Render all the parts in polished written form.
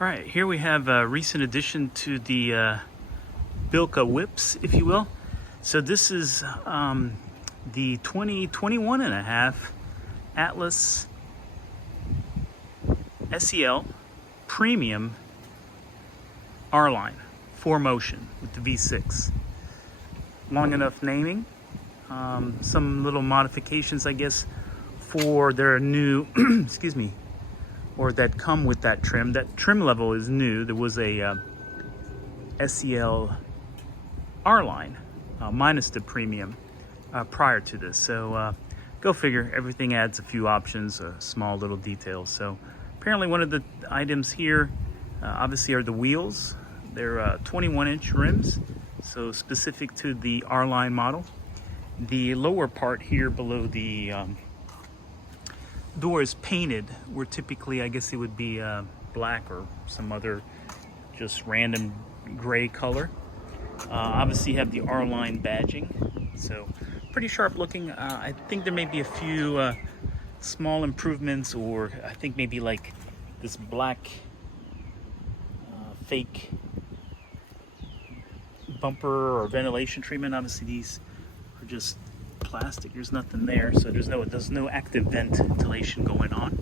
All right, here we have a recent addition to the Bilka whips, if you will. So this is the 2021 and a half Atlas SEL Premium R-Line 4Motion with the V6. Long enough naming. Some little modifications, I guess, for their new, excuse me, or that come with that trim. That trim level is new. There was a SEL R-Line minus the premium prior to this. So go figure, everything adds a few options, small little details. So apparently one of the items here obviously are the wheels. They're 21-inch rims, so specific to the R-Line model. The lower part here below the door is painted, where typically I guess it would be black or some other just random gray color. Obviously you have the R-Line badging, so pretty sharp looking. I think there may be a few small improvements, or I think maybe like this black fake bumper or ventilation treatment. Obviously these are just plastic, there's nothing there, so there's no active ventilation going on.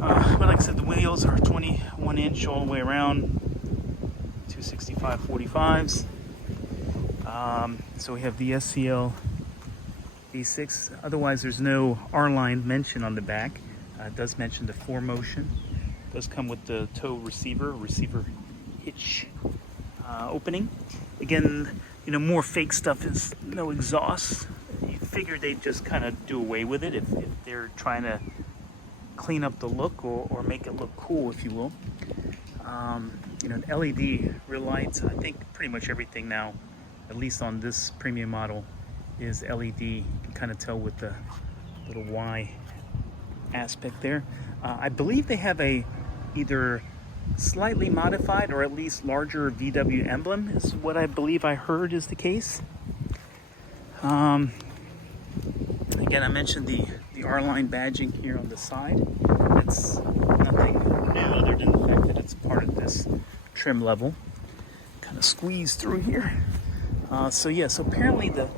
But like I said, the wheels are 21-inch all the way around, 265 45s. So we have the SEL V6. Otherwise there's no R-Line mention on the back. It does mention the 4Motion. It does come with the tow receiver hitch opening. Again, you know, more fake stuff is no exhaust. You figure they'd just kind of do away with it if they're trying to clean up the look or make it look cool, if you will. You know, LED rear lights. I think pretty much everything now, at least on this premium model, is LED. You can kind of tell with the little Y aspect there. I believe they have a either slightly modified or at least larger VW emblem, is what I believe I heard is the case. Again, I mentioned the R-Line badging here on the side. It's nothing new other than the fact that it's part of this trim level. Kind of squeeze through here. So yeah, so apparently the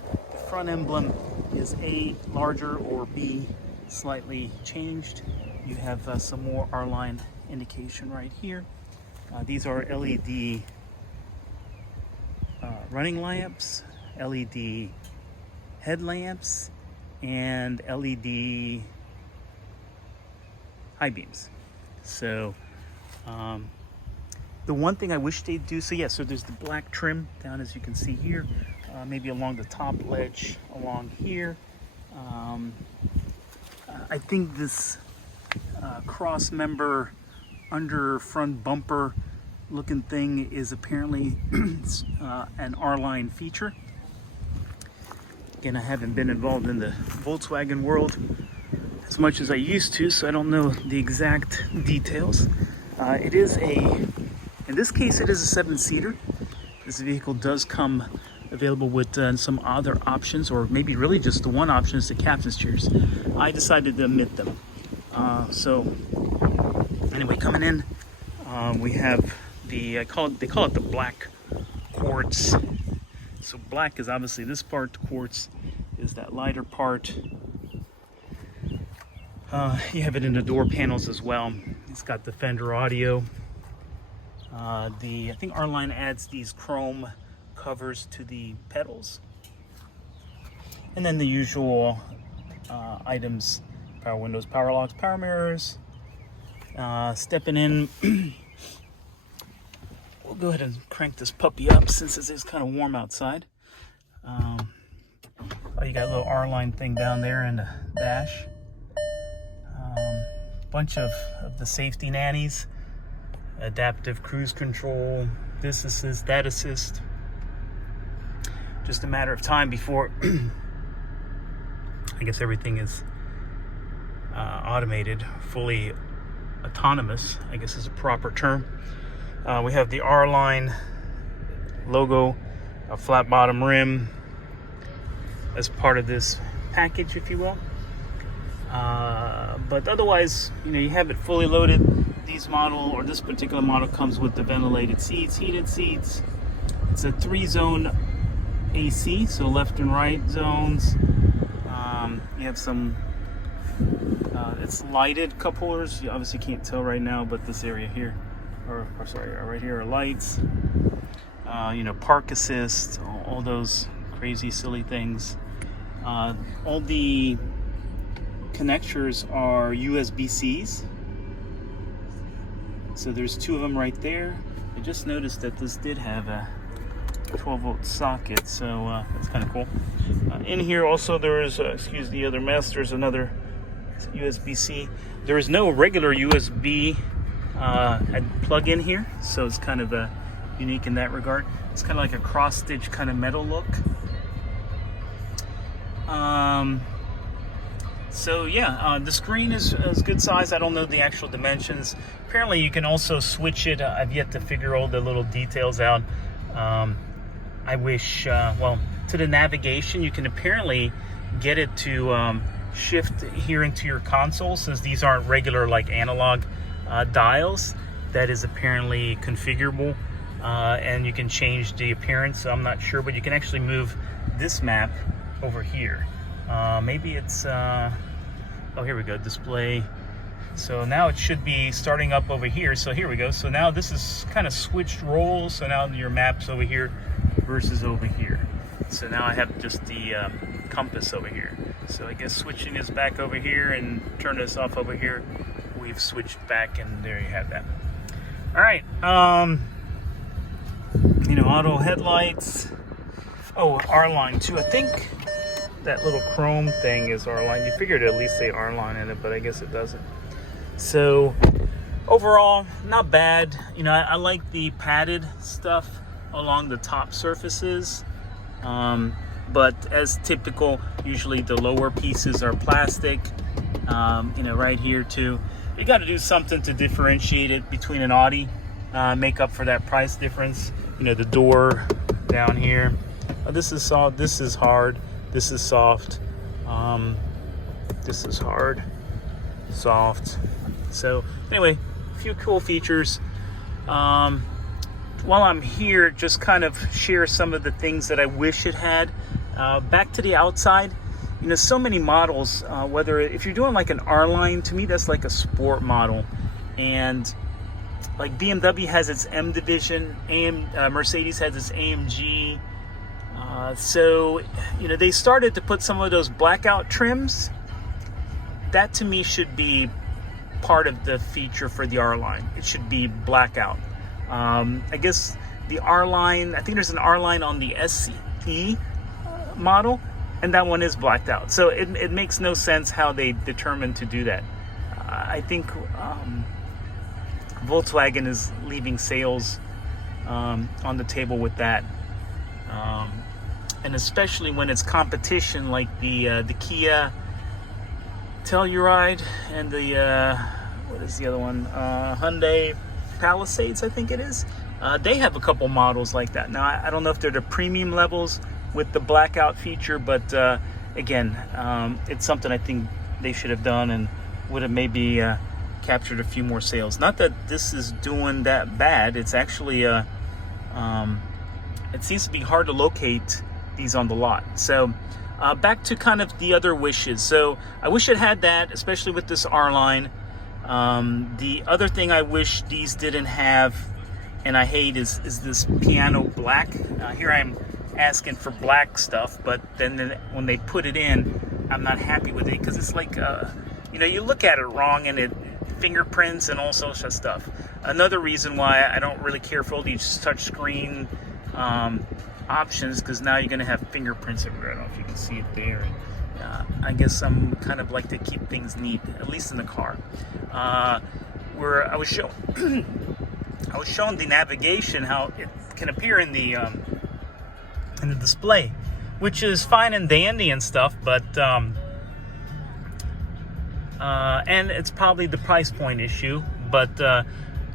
front emblem is A, larger, or B, slightly changed. You have some more R-Line indication right here. These are LED running lamps, LED headlamps, and LED high beams. So the one thing I wish they'd do, so yeah, so there's the black trim down, as you can see here, maybe along the top ledge along here. I think this cross member under front bumper looking thing is apparently an R-Line feature. Again, I haven't been involved in the Volkswagen world as much as I used to, so I don't know the exact details. It is in this case, it is a 7-seater. This vehicle does come available with some other options, or maybe really just the one option is the captain's chairs. I decided to omit them. So anyway, coming in, we have the they call it the black quartz. So black is obviously this part, the quartz is that lighter part. You have it in the door panels as well. It's got the Fender audio. I think R-Line adds these chrome covers to the pedals, and then the usual items: power windows, power locks, power mirrors. Stepping in, we'll go ahead and crank this puppy up since it is kind of warm outside. Oh, you got a little R-Line thing down there in the dash. Bunch of the safety nannies, adaptive cruise control, this assist, that assist. Just a matter of time before I guess everything is automated, fully autonomous, I guess is a proper term. We have the R-Line logo, a flat bottom rim as part of this package, if you will. But otherwise, you know, you have it fully loaded. These model, or this particular model, comes with the ventilated seats, heated seats. It's a 3-zone AC, so left and right zones. You have some, it's lighted cup holders. You obviously can't tell right now, but this area here, or sorry, right here are lights. You know, park assist, all those crazy, silly things. All the connectors are USB-Cs. So there's 2 of them right there. I just noticed that this did have a 12-volt socket, so that's kind of cool. In here also there is, excuse the other mess, there's another USB-C. There is no regular USB plug in here, so it's kind of unique in that regard. It's kind of like a cross-stitch kind of metal look. So yeah, the screen is good size. I don't know the actual dimensions. Apparently you can also switch it. I've yet to figure all the little details out. I wish, well, to the navigation, you can apparently get it to shift here into your console, since these aren't regular like analog dials. That is apparently configurable, and you can change the appearance. So I'm not sure, but you can actually move this map over here. Maybe it's, oh, here we go, display. So now it should be starting up over here. So here we go. So now this is kind of switched roles. So now your map's over here versus over here. So now I have just the compass over here. So I guess switching this back over here and turn this off over here. We've switched back, and there you have that. All right. You know, auto headlights. Oh, R-Line too. I think that little chrome thing is R-Line. You figured at least say R-Line in it, but I guess it doesn't. So overall, not bad. You know, I like the padded stuff along the top surfaces. But as typical, usually the lower pieces are plastic. You know, right here too. You got to do something to differentiate it between an Audi, make up for that price difference. You know, the door down here. This is soft. This is hard. This is soft. This is hard, soft. So anyway, a few cool features. While I'm here, just kind of share some of the things that I wish it had. Back to the outside, you know, so many models, whether if you're doing like an R-Line, to me that's like a sport model. And like BMW has its M division, Mercedes has its AMG. So, you know, they started to put some of those blackout trims. That to me should be part of the feature for the R-Line. It should be blackout. I guess the R-Line, I think there's an R-Line on the SE model, and that one is blacked out. So it makes no sense how they determined to do that. I think Volkswagen is leaving sales on the table with that. And especially when it's competition like the Kia Telluride and the, what is the other one? Hyundai Palisades, I think it is. They have a couple models like that. Now, I don't know if they're the premium levels with the blackout feature, but again, it's something I think they should have done and would have maybe captured a few more sales. Not that this is doing that bad. It's actually, it seems to be hard to locate these on the lot. So back to kind of the other wishes. So I wish it had that, especially with this R-Line. The other thing I wish these didn't have, and I hate, is this piano black. Here I'm asking for black stuff, but then when they put it in, I'm not happy with it, because it's like, you know, you look at it wrong and it fingerprints and all sorts of stuff. Another reason why I don't really care for all these touchscreen options, because now you're going to have fingerprints everywhere. I don't know if you can see it there. I guess I'm kind of like to keep things neat, at least in the car. Where I was showing the navigation, how it can appear in the display, which is fine and dandy and stuff, but and it's probably the price point issue. But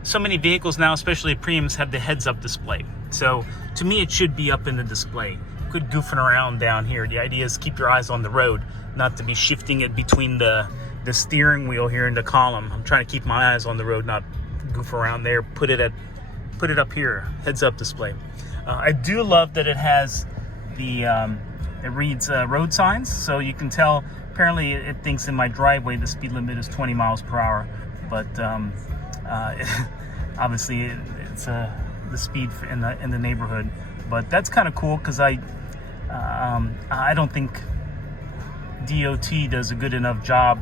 so many vehicles now, especially premiums, have the heads-up display. So to me, it should be up in the display. Good goofing around down here. The idea is keep your eyes on the road, not to be shifting it between the steering wheel here and the column. I'm trying to keep my eyes on the road, not goof around there, put it up here, heads up display. I do love that it has the it reads road signs, so you can tell. Apparently it thinks in my driveway the speed limit is 20 miles per hour, but obviously it's the speed in the neighborhood. But that's kind of cool, because I don't think DOT does a good enough job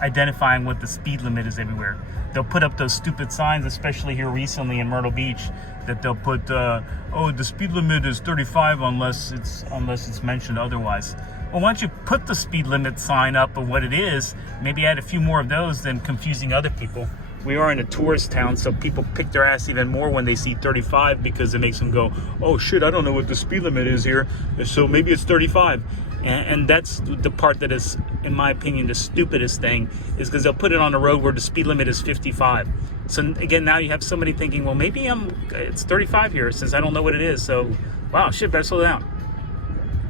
identifying what the speed limit is everywhere. They'll put up those stupid signs, especially here recently in Myrtle Beach, that they'll put, oh, the speed limit is 35 unless it's mentioned otherwise. Well, once you put the speed limit sign up of what it is, maybe add a few more of those than confusing other people. We are in a tourist town, so people pick their ass even more when they see 35, because it makes them go, oh shit, I don't know what the speed limit is here, so maybe it's 35. And that's the part that is, in my opinion, the stupidest thing, is because they'll put it on a road where the speed limit is 55. So again, now you have somebody thinking, well, maybe it's 35 here, since I don't know what it is. So, wow, shit, better slow down.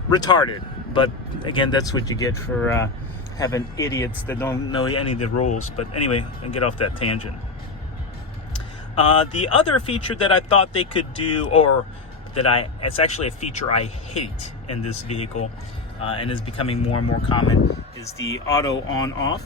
Retarded. But again, that's what you get for having idiots that don't know any of the rules. But anyway, I'll get off that tangent. The other feature that I thought they could do, or it's actually a feature I hate in this vehicle, and is becoming more and more common, is the auto on off.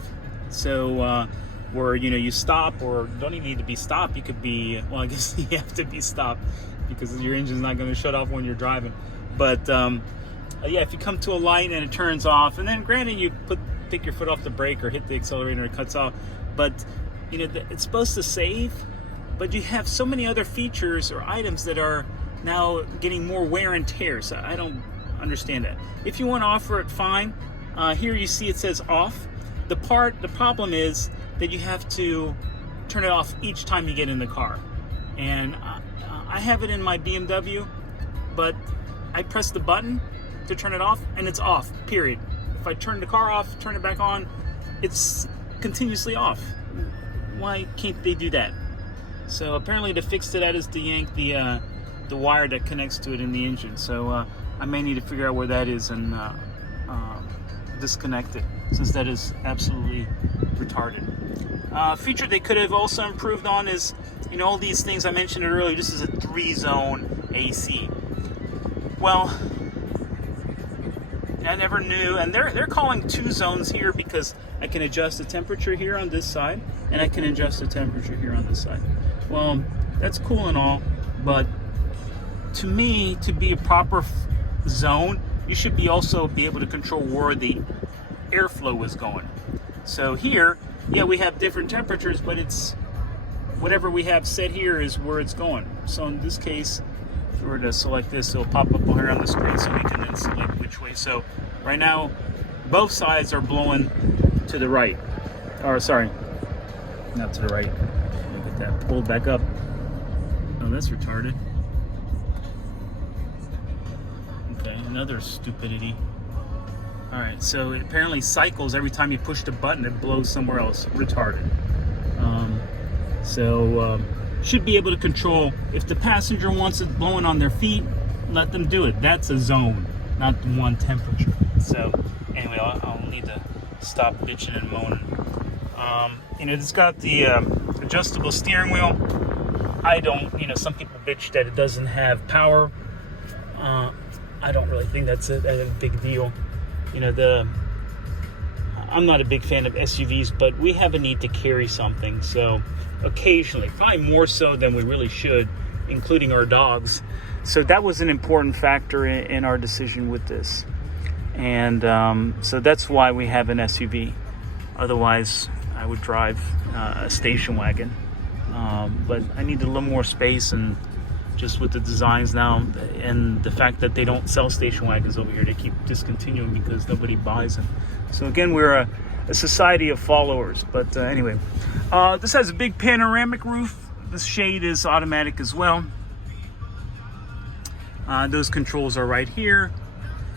So where you stop, or don't even need to be stopped. You could be, well, I guess you have to be stopped because your engine's not going to shut off when you're driving. But yeah, if you come to a light and it turns off, and then granted you take your foot off the brake or hit the accelerator and it cuts off, but it's supposed to save, but you have so many other features or items that are now getting more wear and tear. So I don't understand that. If you want to offer it, fine. Here you see it says off. The problem is that you have to turn it off each time you get in the car. And I have it in my BMW, but I press the button to turn it off and it's off, period. If I turn the car off, turn it back on, it's continuously off. Why can't they do that? So apparently the fix to that is to yank the wire that connects to it in the engine. So I may need to figure out where that is and disconnect it, since that is absolutely retarded. Feature they could have also improved on is, all these things I mentioned earlier. This is a 3-zone AC. Well, I never knew, and they're calling 2 zones here because I can adjust the temperature here on this side, and I can adjust the temperature here on this side. Well, that's cool and all, but to me, to be a proper zone, you should also be able to control where the airflow is going. So here, yeah, we have different temperatures, but it's whatever we have set here is where it's going. So in this case, if we were to select this, it'll pop up here on the screen, so we can then select which way. So right now, both sides are blowing to the right. Or sorry, not to the right. Let me get that pulled back up. Oh, that's retarded. Okay, another stupidity. All right, so it apparently cycles every time you push the button. It blows somewhere else. Retarded. Should be able to control, if the passenger wants it blowing on their feet, let them do it. That's a zone, not one temperature. So anyway, I'll need to stop bitching and moaning. It's got the adjustable steering wheel. I don't, some people bitch that it doesn't have power. I don't really think that's a big deal. I'm not a big fan of SUVs, but we have a need to carry something. So occasionally, probably more so than we really should, including our dogs. So that was an important factor in our decision with this. And so that's why we have an SUV. Otherwise, I would drive a station wagon. But I need a little more space, and just with the designs now and the fact that they don't sell station wagons over here, they keep discontinuing because nobody buys them. So again, we're a society of followers. But anyway, this has a big panoramic roof. This shade is automatic as well. Those controls are right here.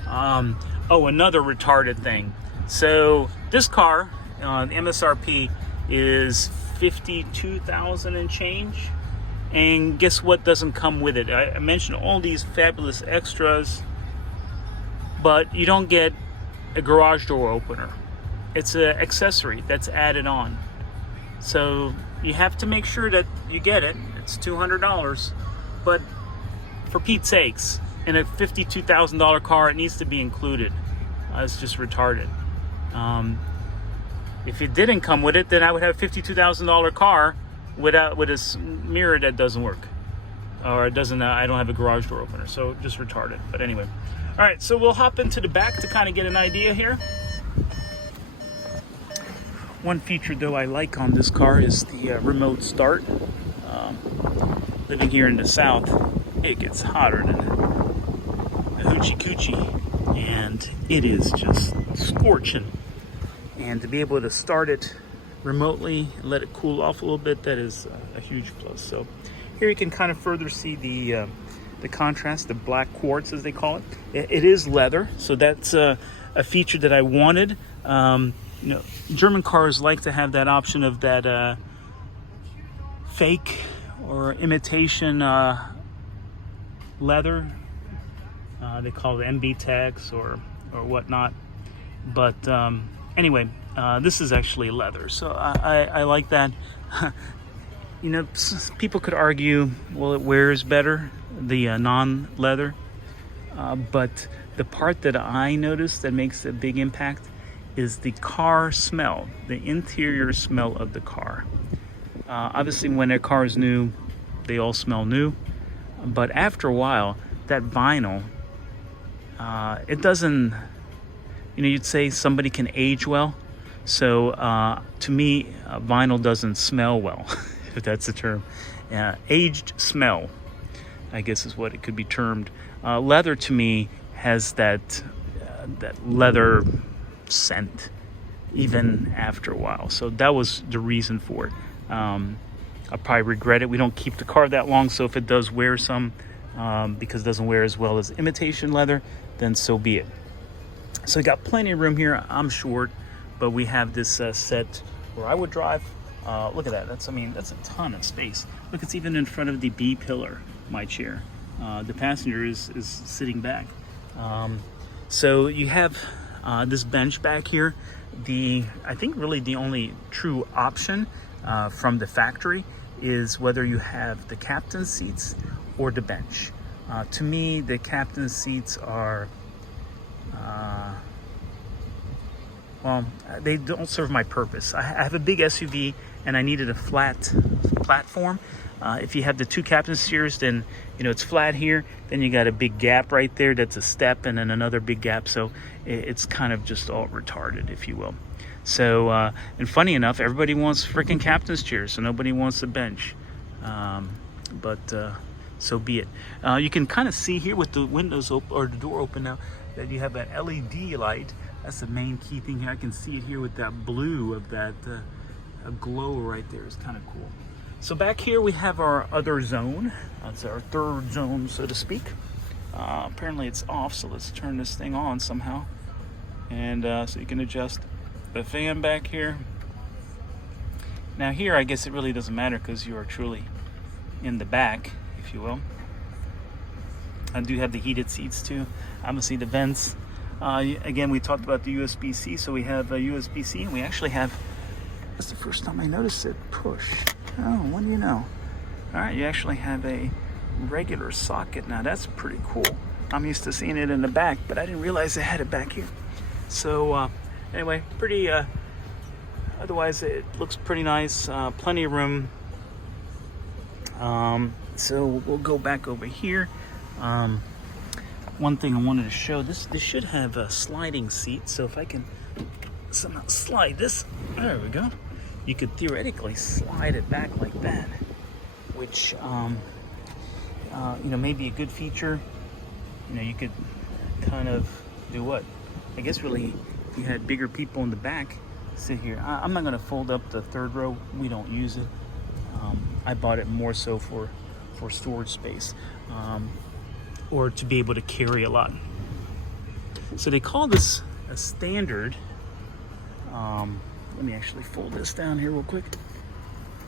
Oh, another retarded thing. So this car, the MSRP is $52,000 and change. And guess what doesn't come with it? I mentioned all these fabulous extras, but you don't get a garage door opener. It's an accessory that's added on. So you have to make sure that you get it. It's $200, but for Pete's sakes, in a $52,000 car, it needs to be included. It's just retarded. If it didn't come with it, then I would have a $52,000 car with a mirror that doesn't work, or it doesn't. I don't have a garage door opener, so just retarded. But anyway, all right. So we'll hop into the back to kind of get an idea here. One feature though I like on this car is the remote start. Living here in the South, it gets hotter than the hoochie coochie, and it is just scorching. And to be able to start it remotely and let it cool off a little bit, that is a huge plus. So here you can kind of further see the contrast, the black quartz as they call it. It is leather, so that's a feature that I wanted. You know, German cars like to have that option of that fake or imitation leather. They call it MB-Tex or whatnot. But anyway, this is actually leather, so I like that. You know, people could argue, well, it wears better, the non-leather. But the part that I noticed that makes a big impact is the car smell, the interior smell of the car. Obviously, when a car is new, they all smell new. But after a while, that vinyl, it doesn't, you know, you'd say somebody can age well. So to me, vinyl doesn't smell well, if that's the term. Aged smell, I guess is what it could be termed. Leather to me has that leather scent even after a while. So that was the reason for it. I'll probably regret it. We don't keep the car that long, so if it does wear some, because it doesn't wear as well as imitation leather, then so be it. So we got plenty of room here. I'm short, but we have this set where I would drive. Look at that. That's a ton of space. Look, it's even in front of the B pillar, my chair. The passenger is sitting back. So you have this bench back here. I think really the only true option from the factory is whether you have the captain's seats or the bench. To me, the captain's seats are, well, they don't serve my purpose. I have a big SUV and I needed a flat platform. If you have the two captain's chairs, then you know it's flat here. Then you got a big gap right there. That's a step, and then another big gap. So it's kind of just all retarded, if you will. So and funny enough, everybody wants freaking captain's chairs, so nobody wants a bench. But so be it. You can kind of see here with the windows open or the door open now that you have an LED light. That's the main key thing here. I can see it here with that blue of that glow right there. Is kind of cool. So back here we have our other zone. That's our third zone, so to speak. Apparently it's off, so let's turn this thing on somehow. And so you can adjust the fan back here. Now here, I guess it really doesn't matter because you are truly in the back, if you will. I do have the heated seats too. Obviously the vents. Again, we talked about the USB-C, so we have a USB-C, and we actually have, that's the first time I noticed it, push. Oh, what do you know? All right, you actually have a regular socket. Now that's pretty cool. I'm used to seeing it in the back, but I didn't realize they had it back here. So anyway, pretty, otherwise it looks pretty nice. Plenty of room. So we'll go back over here. One thing I wanted to show, this should have a sliding seat. So if I can somehow slide this, there we go. You could theoretically slide it back like that, which, you know, may be a good feature. You know, you could kind of do what? I guess really, if you had bigger people in the back, sit here. I'm not gonna fold up the third row. We don't use it. I bought it more so for storage space, or to be able to carry a lot. So they call this a standard. Let me actually fold this down here real quick.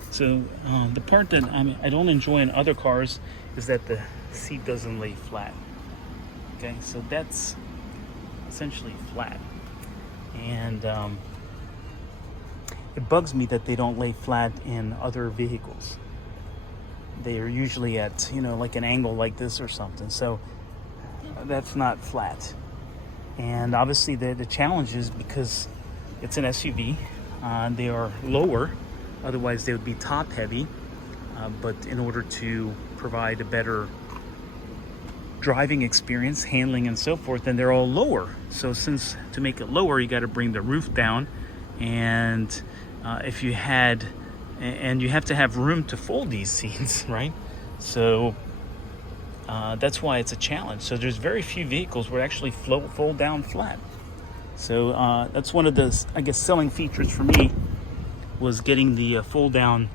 So the part that I don't enjoy in other cars is that the seat doesn't lay flat. Okay, so that's essentially flat. And it bugs me that they don't lay flat in other vehicles. They are usually at, you know, like an angle like this or something. So that's not flat. And obviously the challenge is because it's an SUV, they are lower, otherwise they would be top heavy. But in order to provide a better driving experience, handling and so forth, then they're all lower. So since to make it lower, you got to bring the roof down, and if you had, and you have to have room to fold these seats, right? So that's why it's a challenge. So there's very few vehicles where actually fold down flat. So that's one of the, I guess, selling features for me, was getting the fold down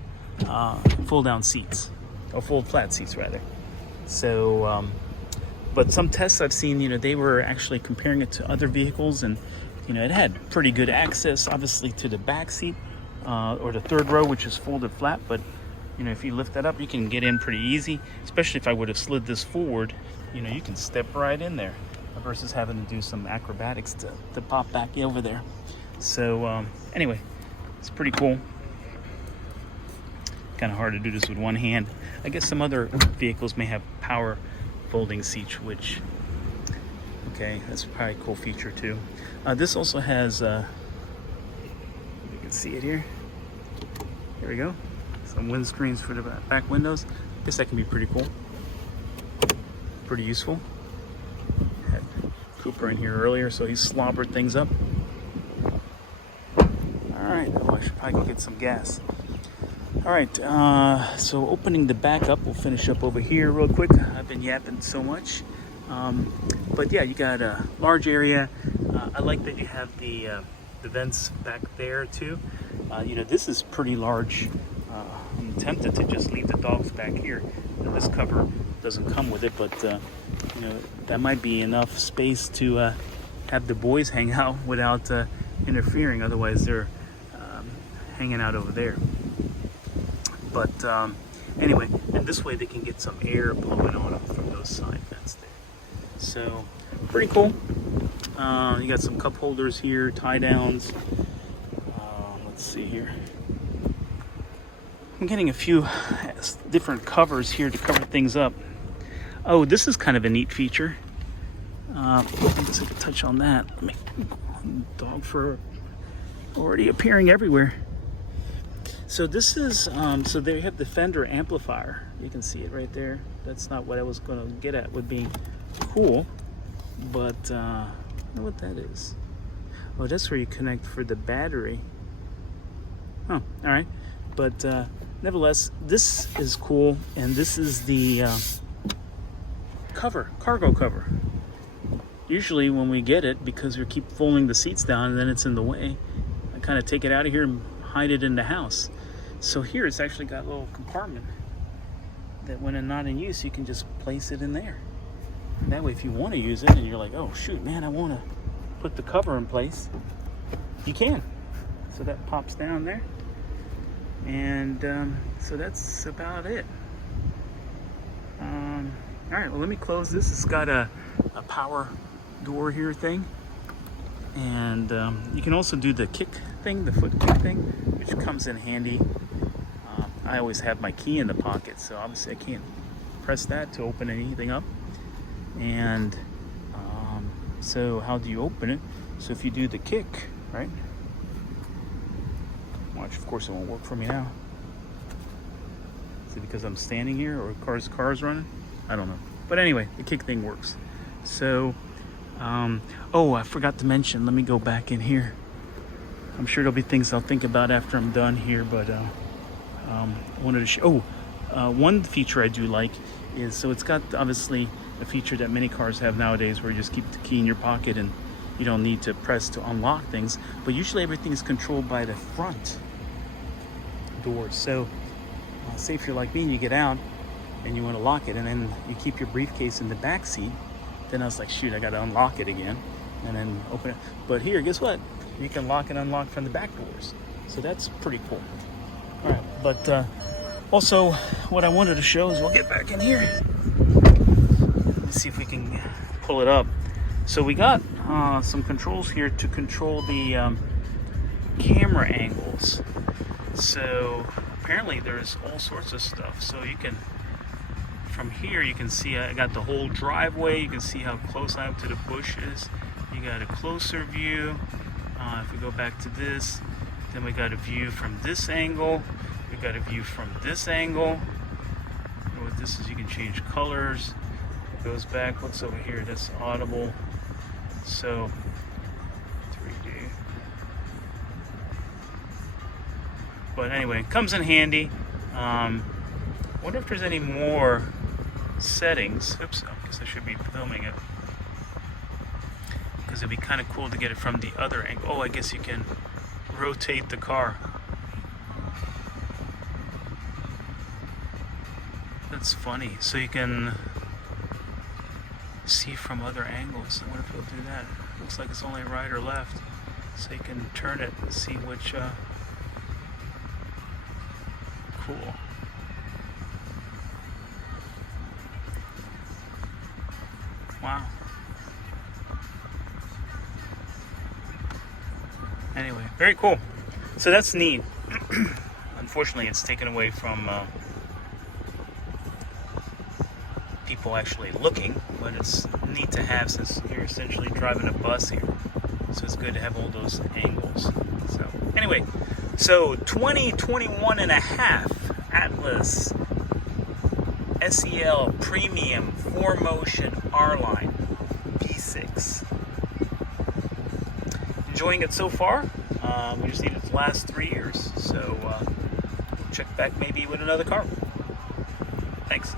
seats, or fold flat seats rather. So but some tests I've seen, you know, they were actually comparing it to other vehicles, and you know, it had pretty good access, obviously, to the back seat or the third row, which is folded flat. But you know, if you lift that up, you can get in pretty easy. Especially if I would have slid this forward, you know, you can step right in there versus having to do some acrobatics to pop back over there. So anyway, it's pretty cool. Kind of hard to do this with one hand. I guess some other vehicles may have power folding seats, which, okay, that's probably a cool feature too. This also has, you can see it here. Here we go. Some windscreens for the back windows. I guess that can be pretty cool. Pretty useful. Had Cooper in here earlier, so he slobbered things up. All right, oh, I should probably go get some gas. All right, so opening the back up, we'll finish up over here real quick. I've been yapping so much. But yeah, you got a large area. I like that you have the vents back there too. You know, this is pretty large. I'm tempted to just leave the dogs back here. You know, this cover doesn't come with it, but you know, that might be enough space to have the boys hang out without interfering. Otherwise, they're hanging out over there. But anyway, and this way they can get some air blowing on them from those side vents there. So pretty cool. You got some cup holders here, tie downs. Let's see here. I'm getting a few different covers here to cover things up. Oh, this is kind of a neat feature. Let's take a touch on that. Dog fur already appearing everywhere. So this is, so they have the Fender amplifier. You can see it right there. That's not what I was going to get at with being cool, but I don't know what that is. Oh, that's where you connect for the battery. Oh, all right. But nevertheless, this is cool, and this is the cover, cargo cover. Usually when we get it, because we keep folding the seats down and then it's in the way, I kind of take it out of here and hide it in the house. So here it's actually got a little compartment that when it's not in use, you can just place it in there. And that way, if you want to use it and you're like, oh shoot, man, I want to put the cover in place, you can. So that pops down there. And so that's about it. All right, well, let me close this. It's got a power door here thing. And you can also do the kick thing, the foot kick thing, which comes in handy. I always have my key in the pocket, so obviously I can't press that to open anything up. And so how do you open it? So if you do the kick, right? Watch, of course it won't work for me now. Is it because I'm standing here or cars running? I don't know. But anyway, the kick thing works. So, oh, I forgot to mention, let me go back in here. I'm sure there'll be things I'll think about after I'm done here, but I wanted to show, one feature I do like is, so it's got obviously a feature that many cars have nowadays where you just keep the key in your pocket and you don't need to press to unlock things, but usually everything is controlled by the front door. So say if you're like me and you get out and you want to lock it and then you keep your briefcase in the back seat, then I was like, shoot, I got to unlock it again and then open it. But here, guess what? You can lock and unlock from the back doors. So that's pretty cool. All right, but also what I wanted to show is, we'll get back in here. Let's see if we can pull it up. So we got some controls here to control the camera angles. So apparently there's all sorts of stuff. So you can, from here you can see I got the whole driveway. You can see how close I am to the bushes. You got a closer view. If we go back to this, then we got a view from this angle. We got a view from this angle. And what this is, you can change colors. It goes back. What's over here? That's audible. So 3D. But anyway, it comes in handy. Wonder if there's any more settings. Oops, I guess I should be filming it. Because it'd be kind of cool to get it from the other angle. Oh, I guess you can rotate the car. That's funny. So you can see from other angles. I wonder if it'll do that. Looks like it's only right or left. So you can turn it and see which... Cool. Wow. Anyway, very cool. So that's neat. Unfortunately, it's taken away from people actually looking, but it's neat to have since you're essentially driving a bus here. So it's good to have all those angles. So anyway, so 2021 and a half Atlas SEL Premium 4Motion R-Line B6. Enjoying it so far. We just need it to last 3 years. So check back maybe with another car. Thanks.